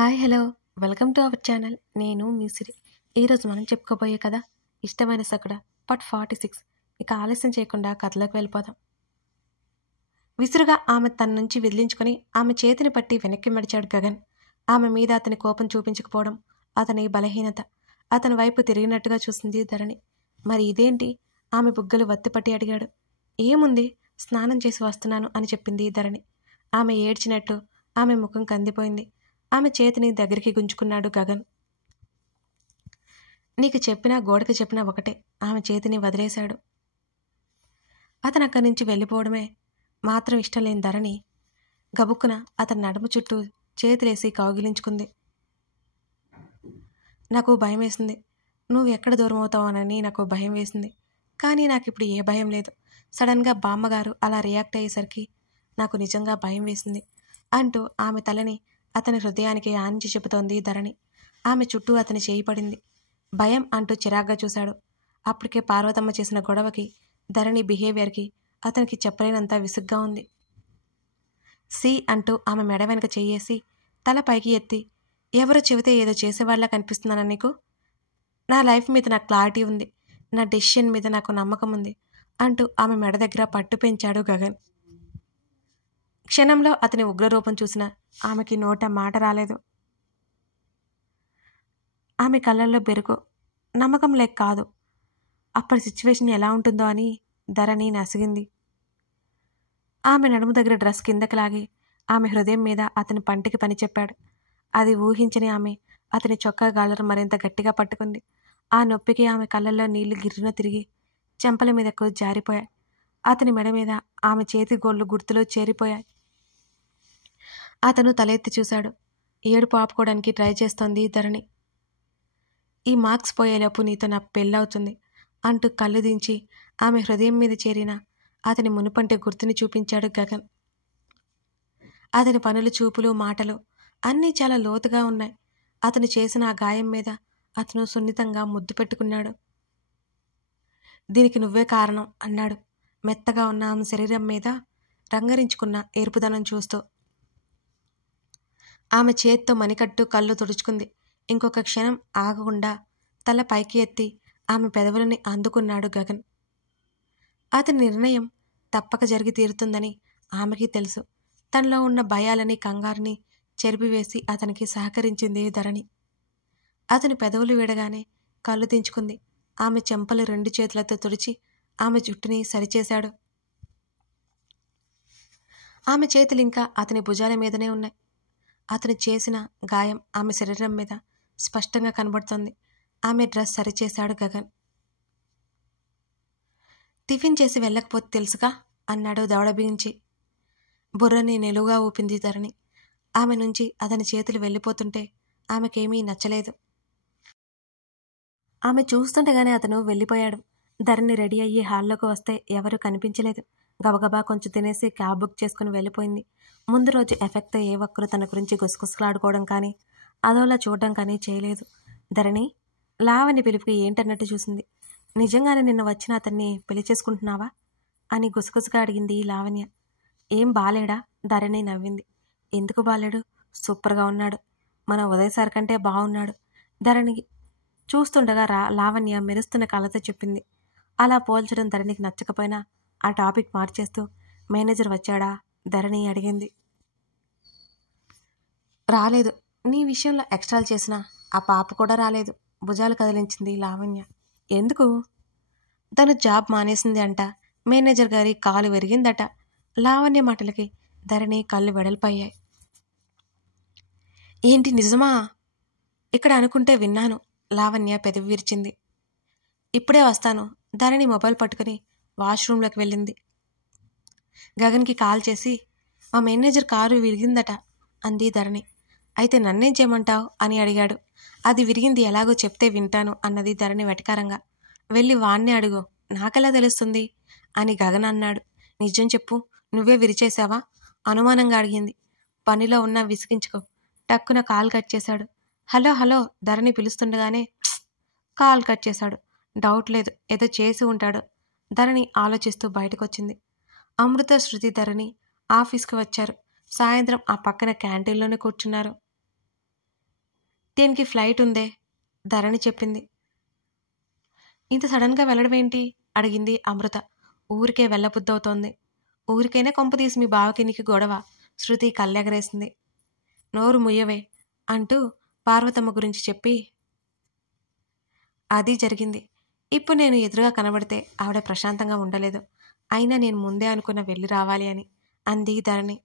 Hi hello welcome to our channel. నేను మీ సిరి. ఈరోజు మనం చెప్పుకోబోయే కథ ఇష్టమైన సకుడ పార్ట్ 46. ఇక ఆలస్యం చేయకుండా కథలోకి వెళ్ళిపోదాం. విసురుగా ఆమె తన నుంచి విదిలించుకొని ఆమె చేతిని పట్టి వెనక్కి మడిచాడు గగన్. ఆమె మీద అతని కోపం చూపించకపోవడం అతని బలహీనత. అతని వైపు తిరిగినట్టుగా చూసింది ధరణి. మరి ఇదేంటి? ఆమె బుగ్గలు వత్తిపట్టి అడిగాడు. ఏముంది, స్నానం చేసి వస్తున్నాను అని చెప్పింది ధరణి. ఆమె ఏడ్చినట్టు ఆమె ముఖం కందిపోయింది. ఆమె చేతిని దగ్గరికి గుంజుకున్నాడు గగన్. నీకు చెప్పినా గోడకి చెప్పినా ఒకటే. ఆమె చేతిని వదిలేశాడు. అతను అక్కడి నుంచి వెళ్ళిపోవడమే మాత్రం ఇష్టం లేని ధరణి గబుక్కున అతని నడుము చుట్టూ చేతులేసి కౌగిలించుకుంది. నాకు భయం వేసింది. నువ్వు ఎక్కడ దూరం అవుతావోనని నాకు భయం వేసింది. కానీ నాకు ఇప్పుడు ఏ భయం లేదు. సడన్గా బామ్మగారు అలా రియాక్ట్ అయ్యేసరికి నాకు నిజంగా భయం వేసింది అంటూ ఆమె తలని అతని హృదయానికి ఆనించి చెబుతోంది ధరణి. ఆమె చుట్టూ అతని చేయి పడింది. భయం అంటూ చిరాగ్గా చూశాడు. అప్పటికే పార్వతమ్మ చేసిన గొడవకి ధరణి బిహేవియర్కి అతనికి చెప్పలేనంత విసుగ్గా ఉంది. సి అంటూ ఆమె మెడ వెనక చెయ్యేసి తల పైకి ఎత్తి, ఎవరో చెబితే ఏదో చేసేవాళ్ళ కనిపిస్తున్నానా నీకు? నా లైఫ్ మీద నాకు క్లారిటీ ఉంది. నా డెసిషన్ మీద నాకు నమ్మకం ఉంది అంటూ ఆమె మెడ దగ్గర పట్టు పెంచాడు గగన్. క్షణంలో అతని ఉగ్రరూపం చూసిన ఆమెకి నోట మాట రాలేదు. ఆమె కళ్ళల్లో బెరుకు, నమ్మకం లేక కాదు, అప్పటి సిచ్యువేషన్ ఎలా ఉంటుందో అని ధరణి నసిగింది. ఆమె నడుము దగ్గర డ్రెస్ కిందకి లాగి ఆమె హృదయం మీద అతని పంటికి పని చెప్పాడు. అది ఊహించని ఆమె అతని చొక్కా గాళ్ళను మరింత గట్టిగా పట్టుకుంది. ఆ నొప్పికి ఆమె కళ్ళల్లో నీళ్లు గిర్రున తిరిగి చెంపల మీదకు జారిపోయాయి. అతని మెడ మీద ఆమె చేతి గోళ్లు గుర్తులో చేరిపోయాయి. అతను తలెత్తి చూశాడు. ఏడుపు ఆపుకోవడానికి ట్రై చేస్తోంది ధరణి. ఈ మార్క్స్ పోయేలోపు నీతో నా పెళ్ళవుతుంది అంటూ కళ్ళు దించి ఆమె హృదయం మీద చేరిన అతని మునుపంటి గుర్తుని చూపించాడు గగన్. అతని పనులు, చూపులు, మాటలు అన్నీ చాలా లోతుగా ఉన్నాయి. అతను చేసిన ఆ గాయం మీద అతను సున్నితంగా ముద్దు పెట్టుకున్నాడు. దీనికి నువ్వే కారణం అన్నాడు మెత్తగా ఉన్న ఆమె శరీరం మీద రంగరించుకున్న ఎరుపుదనం చూస్తూ. ఆమె చేత్తో మణికట్టు కళ్ళు తుడుచుకుంది. ఇంకొక క్షణం ఆగకుండా తల పైకి ఎత్తి ఆమె పెదవులని అందుకున్నాడు గగన్. అతని నిర్ణయం తప్పక జరిగి తీరుతుందని ఆమెకి తెలుసు. తనలో ఉన్న భయాలని, కంగారుని చెరిపివేసి అతనికి సహకరించింది ధరణి. అతని పెదవులు విడగానే కళ్ళు దించుకుంది. ఆమె చెంపలు 2 చేతులతో తుడిచి ఆమె జుట్టుని సరిచేశాడు. ఆమె చేతులు ఇంకా అతని భుజాల మీదనే ఉన్నాయి. అతను చేసిన గాయం ఆమె శరీరం మీద స్పష్టంగా కనబడుతోంది. ఆమె డ్రెస్ సరిచేశాడు గగన్. టిఫిన్ చేసి వెళ్ళకపోతే తెలుసుగా అన్నాడు దవడ బిగించి. బుర్రని నిలువుగా ఊపింది ధరణి. ఆమె నుంచి అతని చేతులు వెళ్ళిపోతుంటే ఆమెకేమీ నచ్చలేదు. ఆమె చూస్తుండగానే అతను వెళ్ళిపోయాడు. ధరణి రెడీ అయ్యి హాల్లోకి వస్తే ఎవరూ కనిపించలేదు. గబగబా కొంచెం తినేసి క్యాబ్ బుక్ చేసుకుని వెళ్ళిపోయింది. ముందు రోజు ఎఫెక్ట్తో ఏ ఒక్కరు తన గురించి గుసగుసలాడుకోవడం కానీ అదోలా చూడడం కానీ చేయలేదు. ధరణి లావణ్య పిలుపుకి ఏంటన్నట్టు చూసింది. నిజంగానే నిన్న వచ్చిన అతన్ని పెళ్లి చేసుకుంటున్నావా అని గుసగుసగా అడిగింది లావణ్య. ఏం బాలేడా? ధరణి నవ్వింది. ఎందుకు బాలేడు? సూపర్గా ఉన్నాడు. మన ఉదయ్ సార్ కంటే బాగున్నాడు. ధరణి చూస్తుండగా లావణ్య మెరుస్తున్న కళ్ళతో చెప్పింది. అలా పోల్చడం ధరణికి నచ్చకపోయినా ఆ టాపిక్ మార్చేస్తూ మేనేజర్ వచ్చాడా ధరణి అడిగింది. రాలేదు. నీ విషయంలో ఎక్స్ట్రాలు చేసినా ఆ పాప కూడా రాలేదు. భుజాలు కదిలించింది లావణ్య. ఎందుకు? తను జాబ్ మానేసింది అంట. మేనేజర్ గారి కాలు విరిగిందట. లావణ్య మాటలకి ధరణి కళ్ళు వెడల్పయ్యాయి. ఏంటి, నిజమా? ఇక్కడ అనుకుంటే విన్నాను. లావణ్య పెదవి విరిచింది. ఇప్పుడే వస్తాను. ధరణి మొబైల్ పట్టుకుని వాష్రూమ్లోకి వెళ్ళింది. గగన్కి కాల్ చేసి మా మేనేజర్ కారు విరిగిందట అంది ధరణి. అయితే నన్నేం చేయమంటావు అని అడిగాడు. అది విరిగింది ఎలాగో చెప్తే వింటాను అన్నది ధరణి వెటకారంగా. వెళ్ళి వాణ్ణే అడుగు, నాకెలా తెలుస్తుంది అని గగన్ అన్నాడు. నిజం చెప్పు, నువ్వే విరిచేశావా అనుమానంగా అడిగింది. పనిలో ఉన్నా విసిగించుకో. టక్కున కాల్ కట్ చేశాడు. హలో హలో ధరణి పిలుస్తుండగానే కాల్ కట్ చేశాడు. డౌట్ లేదు, ఏదో చేసి ఉంటాడు. ధరణి ఆలోచిస్తూ బయటకొచ్చింది. అమృత, శృతి, ధరణి ఆఫీస్కి వచ్చారు. సాయంత్రం ఆ పక్కన క్యాంటీన్లోనే కూర్చున్నారు. 10కి ఫ్లైట్ ఉందే ధరణి చెప్పింది. ఇంత సడన్గా వెళ్ళడమేంటి అడిగింది అమృత. ఊరికే వెళ్ళబుద్దవుతోంది. ఊరికైనా కొంపదీసి మీ బావకి నీకు గొడవ శృతి కళ్ళెగరేసింది. నోరు ముయ్యవే అంటూ పార్వతమ్మ గురించి చెప్పి అది జరిగింది. ఇప్పుడు నేను ఎదురుగా కనబడితే ఆవిడ ప్రశాంతంగా ఉండలేదు. అయినా నేను ముందే అనుకున్న వెళ్ళి రావాలి అని అంది ధరణి.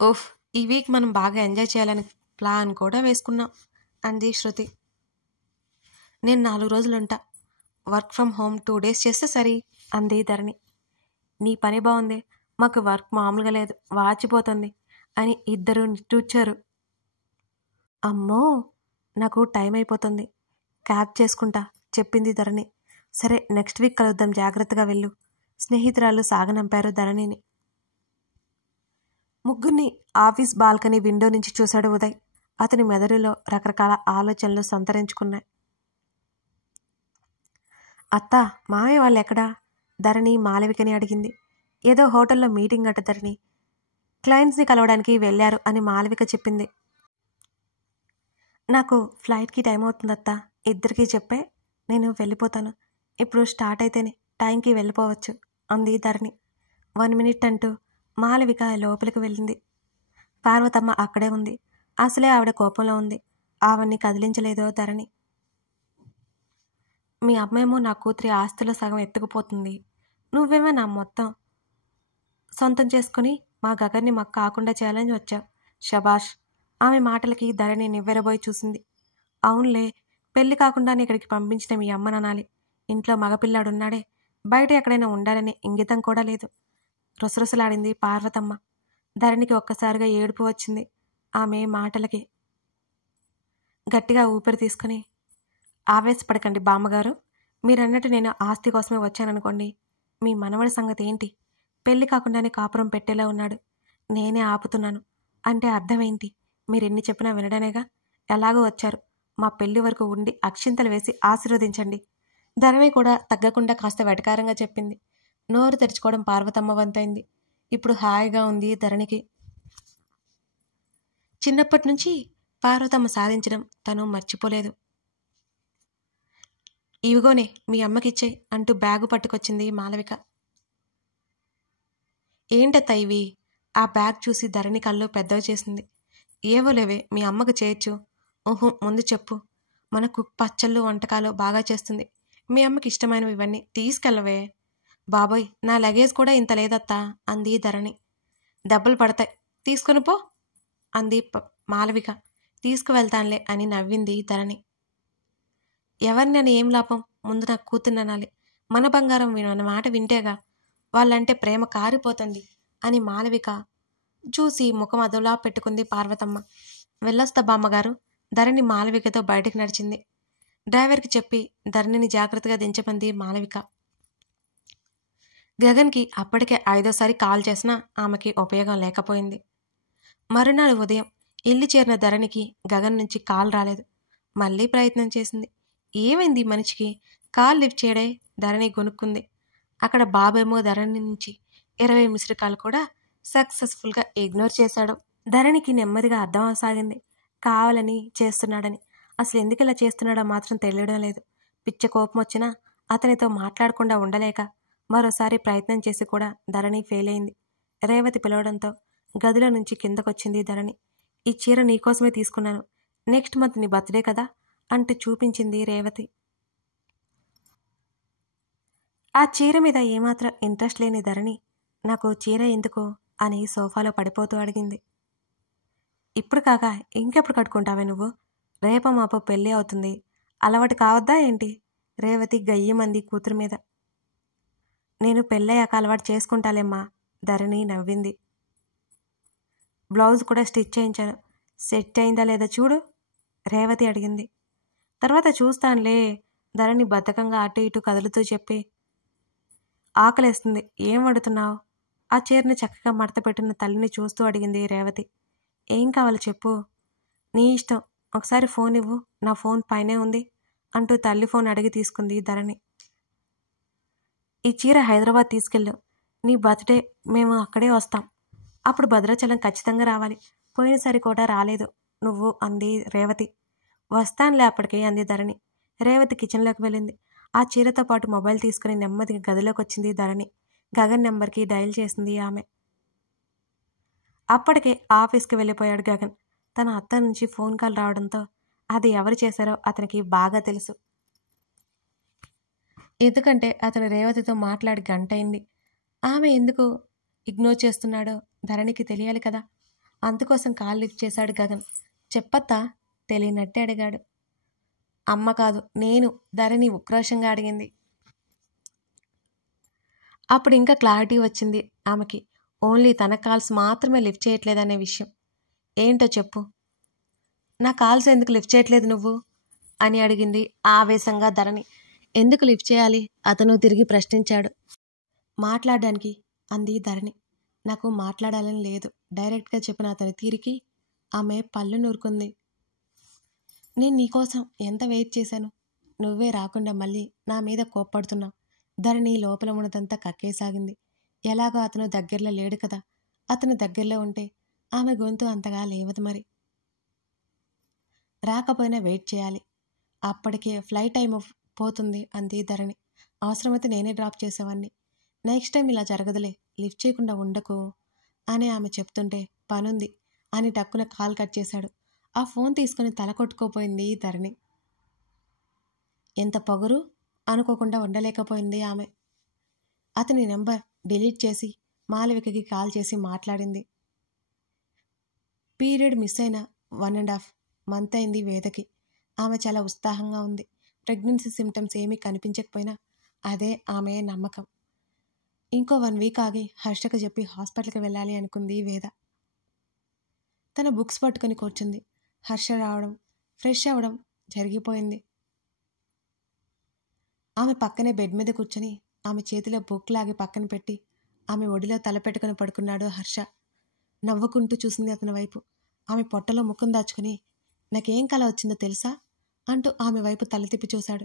ఓఫ్, ఈ వీక్ మనం బాగా ఎంజాయ్ చేయాలని ప్లాన్ కూడా వేసుకున్నాం అంది శృతి. నేను 4 రోజులుంటా, వర్క్ ఫ్రమ్ హోమ్ 2 days చేస్తే సరి అంది ధరణి. నీ పని బాగుంది, మాకు వర్క్ మామూలుగా లేదు, వాచిపోతుంది అని ఇద్దరు నిట్టూర్చారు. అమ్మో, నాకు టైం అయిపోతుంది, క్యాబ్ చేసుకుంటా చెప్పింది ధరణి. సరే, నెక్స్ట్ వీక్ కలుద్దాం, జాగ్రత్తగా వెళ్ళు. స్నేహితురాళ్ళు సాగనంపారు ధరణిని. ముగ్గురిని ఆఫీస్ బాల్కనీ విండో నుంచి చూశాడు ఉదయ్. అతని మెదడులో రకరకాల ఆలోచనలు సంతరించుకున్నాయి. అత్తా, మావయ్య వాళ్ళు ఎక్కడా? ధరణి మాలవికని అడిగింది. ఏదో హోటల్లో మీటింగ్ అట ధరణి, క్లయింట్స్ని కలవడానికి వెళ్ళారు అని మాలవిక చెప్పింది. నాకు ఫ్లైట్కి టైం అవుతుందత్తా, ఇద్దరికీ చెప్పే నేను వెళ్ళిపోతాను. ఇప్పుడు స్టార్ట్ అయితేనే టైంకి వెళ్ళిపోవచ్చు అంది ధరణి. 1 minute అంటూ మాలవిక లోపలికి వెళ్ళింది. పార్వతమ్మ అక్కడే ఉంది. అసలే ఆవిడ కోపంలో ఉంది. ఆవిడ్ని కదిలించలేదో ధరణి. మీ అమ్మేమో నా కూతురి ఆస్తిలో సగం ఎత్తుకుపోతుంది, నువ్వేమో నా మొత్తం సొంతం చేసుకుని మా గగన్ని మాకు కాకుండా చేయాలని వచ్చావు. శబాష్. ఆమె మాటలకి ధరణి నివ్వెరబోయి చూసింది. అవునులే, పెళ్లి కాకుండానే ఇక్కడికి పంపించిన మీ అమ్మననాలి. ఇంట్లో మగపిల్లాడున్నాడే, బయట ఎక్కడైనా ఉండాలనే ఇంగితం కూడా లేదు. రుసరుసలాడింది పార్వతమ్మ. ధరణికి ఒక్కసారిగా ఏడుపు వచ్చింది ఆమె మాటలకి. గట్టిగా ఊపిరి తీసుకుని, ఆవేశపడకండి బామ్మగారు, మీరన్నట్టు నేను ఆస్తి కోసమే వచ్చాననుకోండి, మీ మనవడి సంగతి ఏంటి? పెళ్లి కాకుండానే కాపురం పెట్టేలా ఉన్నాడు, నేనే ఆపుతున్నాను అంటే అర్థం ఏంటి? మీరెన్ని చెప్పినా వినడనేగా. ఎలాగో వచ్చారు, మా పెళ్లి వరకు ఉండి అక్షింతలు వేసి ఆశీర్వదించండి. ధరణి కూడా తగ్గకుండా కాస్త వెటకారంగా చెప్పింది. నోరు తెరుచుకోవడం పార్వతమ్మ వంతైంది. ఇప్పుడు హాయిగా ఉంది ధరణికి. చిన్నప్పటి నుంచి పార్వతమ్మ సాధించడం తను మర్చిపోలేదు. ఇవిగోనే మీ అమ్మకిచ్చే అంటూ బ్యాగు పట్టుకొచ్చింది మాలవిక. ఏంటత్తా ఇవి? ఆ బ్యాగ్ చూసి ధరణి కళ్ళు పెద్దవి చేసింది. ఏవోలేవే, మీ అమ్మకు చేయొచ్చు. ఊహు, ముందు చెప్పు. మన కుక్ పచ్చళ్ళు వంటకాలు బాగా చేస్తుంది, మీ అమ్మకి ఇష్టమైనవి ఇవన్నీ తీసుకెళ్ళవే. బాబోయ్, నా లగేజ్ కూడా ఇంత లేదత్తా అంది ధరణి. దెబ్బలు పడతాయి, తీసుకొని పో అంది మాలవిక. తీసుకువెళ్తానులే అని నవ్వింది ధరణి. ఎవరినని ఏం లాభం, ముందు నా కూతుర్ననాలి. మన బంగారం మన మాట వింటేగా, వాళ్ళంటే ప్రేమ కారిపోతుంది అని మాలవిక చూసి ముఖం అదోలా పెట్టుకుంది పార్వతమ్మ. వెళ్ళొస్తా బామ్మగారు. ధరణి మాలవికతో బయటికి నడిచింది. డ్రైవర్కి చెప్పి ధరణిని జాగ్రత్తగా దించమంది మాలవిక. గగన్కి అప్పటికే 5వసారి కాల్ చేసినా ఆమెకి ఉపయోగం లేకపోయింది. మరునాడు ఉదయం ఇల్లు చేరిన ధరణికి గగన్ నుంచి కాల్ రాలేదు. మళ్ళీ ప్రయత్నం చేసింది. ఏమైంది మనిషికి, కాల్ లిఫ్ట్ చేయడే ధరణి గొనుక్కుంది. అక్కడ బాబేమో ధరణి నుంచి 20 మిస్డ్ కాల్ కూడా సక్సెస్ఫుల్గా ఇగ్నోర్ చేశాడు. ధరణికి నెమ్మదిగా అర్థం అవసాగింది, కావాలని చేస్తున్నాడని. అసలు ఎందుకు ఇలా చేస్తున్నాడో మాత్రం తెలియడం లేదు. పిచ్చ కోపం వచ్చినా అతనితో మాట్లాడకుండా ఉండలేక మరోసారి ప్రయత్నం చేసి కూడా ధరణి ఫెయిల్ అయింది. రేవతి పిలవడంతో గదిలో నుంచి కిందకొచ్చింది ధరణి. ఈ చీర నీకోసమే తీసుకున్నాను, నెక్స్ట్ మంత్ నీ బర్త్డే కదా అంటూ చూపించింది రేవతి. ఆ చీర మీద ఏమాత్రం ఇంట్రెస్ట్ లేని ధరణి, నాకు చీర ఎందుకు అని సోఫాలో పడిపోతూ అడిగింది. ఇప్పుడు కాక ఇంకెప్పుడు కట్టుకుంటావే నువ్వు? రేపో మాపో పెళ్ళి అవుతుంది, అలవాటు కావద్దా ఏంటి? రేవతి గయ్యమంది కూతురు మీద. నేను పెళ్ళయ్యాక అలవాటు చేసుకుంటాలేమ్మా, ధరణి నవ్వింది. బ్లౌజ్ కూడా స్టిచ్ చేయించాను, సెట్ అయిందా లేదా చూడు, రేవతి అడిగింది. తర్వాత చూస్తానులే, ధరణి బద్ధకంగా అటు ఇటు కదులుతూ చెప్పి. ఆకలేస్తుంది, ఏం వండుతున్నావు? ఆ చీరని చక్కగా మడత పెట్టిన తల్లిని చూస్తూ అడిగింది రేవతి. ఏం కావాలో చెప్పు. నీ ఇష్టం, ఒకసారి ఫోన్ ఇవ్వు, నా ఫోన్ పైనే ఉంది అంటూ తల్లి ఫోన్ అడిగి తీసుకుంది ధరణి. ఈ చీర హైదరాబాద్ తీసుకెళ్ళు, నీ బర్త్డే మేము అక్కడే వస్తాం, అప్పుడు భద్రాచలం ఖచ్చితంగా రావాలి, పోయినసారి కూడా రాలేదు నువ్వు అంది రేవతి. వస్తానులే అప్పటికి అంది ధరణి. రేవతి కిచెన్లోకి వెళ్ళింది. ఆ చీరతో పాటు మొబైల్ తీసుకుని నెమ్మదిగా గదిలోకి వచ్చింది ధరణి. గగన్ నెంబర్కి డయల్ చేసింది ఆమె. అప్పటికే ఆఫీస్కి వెళ్ళిపోయాడు గగన్. తన అత్త నుంచి ఫోన్ కాల్ రావడంతో అది ఎవరు చేశారో అతనికి బాగా తెలుసు. ఎందుకంటే అతను రేవతితో మాట్లాడి గంటైంది. ఆమె ఎందుకు ఇగ్నోర్ చేస్తున్నాడో ధరణికి తెలియాలి కదా. అందుకోసం కాల్ లిఫ్ట్ చేశాడు గగన్. చెప్పత్తా తెలియనట్టే అడిగాడు. అమ్మ కాదు నేను, ధరణి ఉక్రోషంగా అడిగింది. అప్పుడు ఇంకా క్లారిటీ వచ్చింది ఆమెకి. ఓన్లీ తన కాల్స్ మాత్రమే లిఫ్ట్ చేయట్లేదనే విషయం. ఏంటో చెప్పు. నా కాల్స్ ఎందుకు లిఫ్ట్ చేయట్లేదు నువ్వు అని అడిగింది ఆవేశంగా ధరణి. ఎందుకు లిఫ్ట్ చేయాలి అతను తిరిగి ప్రశ్నించాడు. మాట్లాడడానికి అంది ధరణి. నాకు మాట్లాడాలని లేదు డైరెక్ట్గా చెప్పిన అతని తీరికి ఆమె పళ్ళు నూరుకుంది. నేను నీకోసం ఎంత వెయిట్ చేశాను, నువ్వే రాకుండా మళ్ళీ నా మీద కోప్పడుతున్నావు. ధరణి లోపల ఉన్నదంతా కక్కేసాగింది. ఎలాగో అతను దగ్గరలో లేడు కదా. అతను దగ్గరలో ఉంటే ఆమె గొంతు అంతగా లేవదు మరి. రాకపోయినా వెయిట్ చేయాలి. అప్పటికే ఫ్లైట్ టైం పోతుంది అంది ధరణి. అవసరమైతే నేనే డ్రాప్ చేసేవాడిని. నెక్స్ట్ టైం ఇలా జరగదులే, లిఫ్ట్ చేయకుండా ఉండకు అని ఆమె చెప్తుంటే పనుంది అని టక్కున కాల్ కట్ చేశాడు. ఆ ఫోన్ తీసుకుని తల కొట్టుకోపోయింది ధరణి. ఎంత పొగరు అనుకోకుండా ఉండలేకపోయింది ఆమె. అతని నెంబర్ డిలీట్ చేసి మాలవికకి కాల్ చేసి మాట్లాడింది. పీరియడ్ మిస్ అయిన 1.5 month అయింది వేదకి. ఆమె చాలా ఉత్సాహంగా ఉంది. ప్రెగ్నెన్సీ సిమ్టమ్స్ ఏమీ కనిపించకపోయినా అదే ఆమె నమ్మకం. ఇంకో 1 week ఆగి హర్షకు చెప్పి హాస్పిటల్కి వెళ్ళాలి అనుకుంది వేద. తన బుక్స్ పట్టుకుని కూర్చుంది. హర్ష రావడం, ఫ్రెష్ అవ్వడం జరిగిపోయింది. ఆమె పక్కనే బెడ్ మీద కూర్చొని ఆమె చేతిలో బుక్ లాగి పక్కన పెట్టి ఆమె ఒడిలో తల పెట్టుకుని పడుకున్నాడు హర్ష. నవ్వుకుంటూ చూసింది అతని వైపు. ఆమె పొట్టలో ముఖం దాచుకుని నాకేం కల వచ్చిందో తెలుసా అంటూ ఆమె వైపు తల తిప్పి చూశాడు.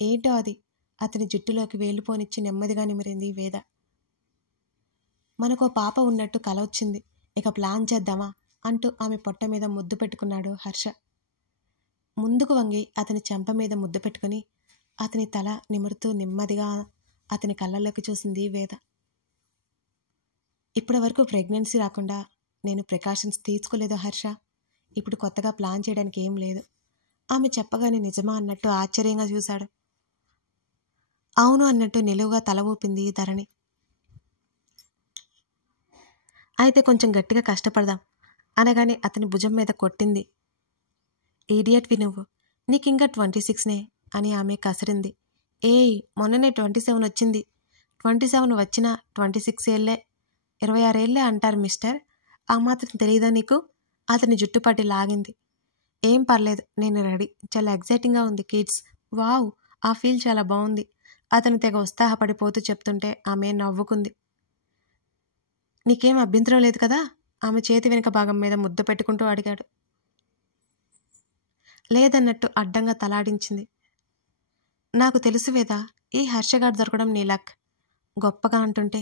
ఏంటో అది అతని జుట్టులోకి వేలుపోనిచ్చి నెమ్మదిగా నిమిరింది వేద. మనకో పాప ఉన్నట్టు కల వచ్చింది, ఇక ప్లాన్ చేద్దామా అంటూ ఆమె పొట్ట మీద ముద్దు పెట్టుకున్నాడు హర్ష. ముందుకు వంగి అతని చెంప మీద ముద్దు పెట్టుకుని అతని తల నిమురుతూ నెమ్మదిగా అతని కళ్ళల్లోకి చూసింది వేద. ఇప్పటి వరకు ప్రెగ్నెన్సీ రాకుండా నేను ప్రికాషన్స్ తీసుకోలేదు హర్ష. ఇప్పుడు కొత్తగా ప్లాన్ చేయడానికి ఏం లేదు. ఆమె చెప్పగానే నిజమా అన్నట్టు ఆశ్చర్యంగా చూశాడు. అవును అన్నట్టు నిలువుగా తల ఊపింది ధరణి. అయితే కొంచెం గట్టిగా కష్టపడదాం అనగానే అతని భుజం మీద కొట్టింది. ఈడియట్వి నువ్వు, నీకింకా 26నే అని ఆమె కసిరింది. ఏయ్ మొన్ననే 27 వచ్చింది. 27 వచ్చినా 26 ఏళ్లే, 26 ఏళ్లే అంటారు మిస్టర్. ఆ మాత్రం తెలియదా నీకు? అతని జుట్టు పట్టి లాగింది. ఏం పర్లేదు, నేను రెడీ. చాలా ఎగ్జైటింగ్గా ఉంది కిడ్స్. వావ్, ఆ ఫీల్ చాలా బాగుంది. అతను తెగ ఉత్సాహపడిపోతూ చెప్తుంటే ఆమె నవ్వుకుంది. నీకేం అభ్యంతరం లేదు కదా? ఆమె చేతి వెనుక భాగం మీద ముద్ద పెట్టుకుంటూ అడిగాడు. లేదన్నట్టు అడ్డంగా తలాడించింది. నాకు తెలుసు వేద, ఈ హర్షగాడు దొరకడం నీ లక్ గొప్పగా అంటుంటే.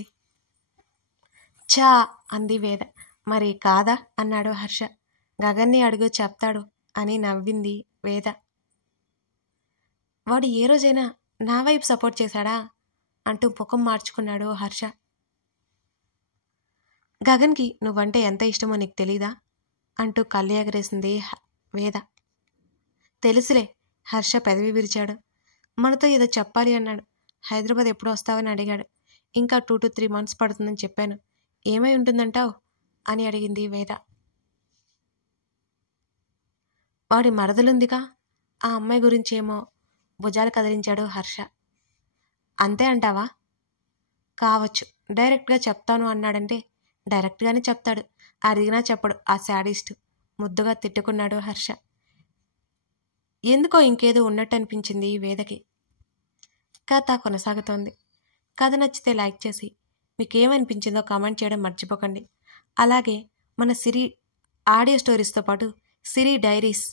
చా అంది వేద. మరి కాదా అన్నాడు హర్ష. గగన్ని అడుగు చెప్తాడు అని నవ్వింది వేద. వాడు ఏ రోజైనా నా వైపు సపోర్ట్ చేశాడా అంటూ ముఖం మార్చుకున్నాడు హర్ష. గగన్కి నువ్వంటే ఎంత ఇష్టమో నీకు తెలీదా అంటూ కళ్ళు ఎగరేసింది వేద. తెలుసులే, హర్ష పెదవి విరిచాడు. మనతో ఏదో చెప్పాలి అన్నాడు. హైదరాబాద్ ఎప్పుడు వస్తావని అడిగాడు. ఇంకా 2 to 3 months పడుతుందని చెప్పాను. ఏమై ఉంటుందంటావు అని అడిగింది వేద. వాడి మరదలుందిగా, ఆ అమ్మాయి గురించేమో భుజాలు కదిలించాడు హర్ష. అంతే అంటావా? కావచ్చు. డైరెక్ట్గా చెప్తాను అన్నాడంటే డైరెక్ట్గానే చెప్తాడు, అడిగినా చెప్పడు ఆ శాడిస్ట్. ముద్దుగా తిట్టుకున్నాడు హర్ష. ఎందుకో ఇంకేదో ఉన్నట్టు అనిపించింది వేదకి. కథ కొనసాగుతోంది. కథ నచ్చితే లైక్ చేసి మీకేమనిపించిందో కామెంట్ చేయడం మర్చిపోకండి. అలాగే మన సిరి ఆడియో స్టోరీస్తో పాటు సిరి డైరీస్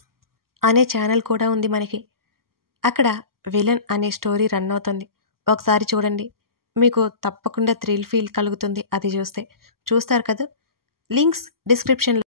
అనే ఛానల్ కూడా ఉంది మనకి. అక్కడ విలన్ అనే స్టోరీ రన్ అవుతుంది. ఒకసారి చూడండి, మీకు తప్పకుండా థ్రిల్ ఫీల్ కలుగుతుంది. అది చూస్తారు కదా. లింక్స్ డిస్క్రిప్షన్లో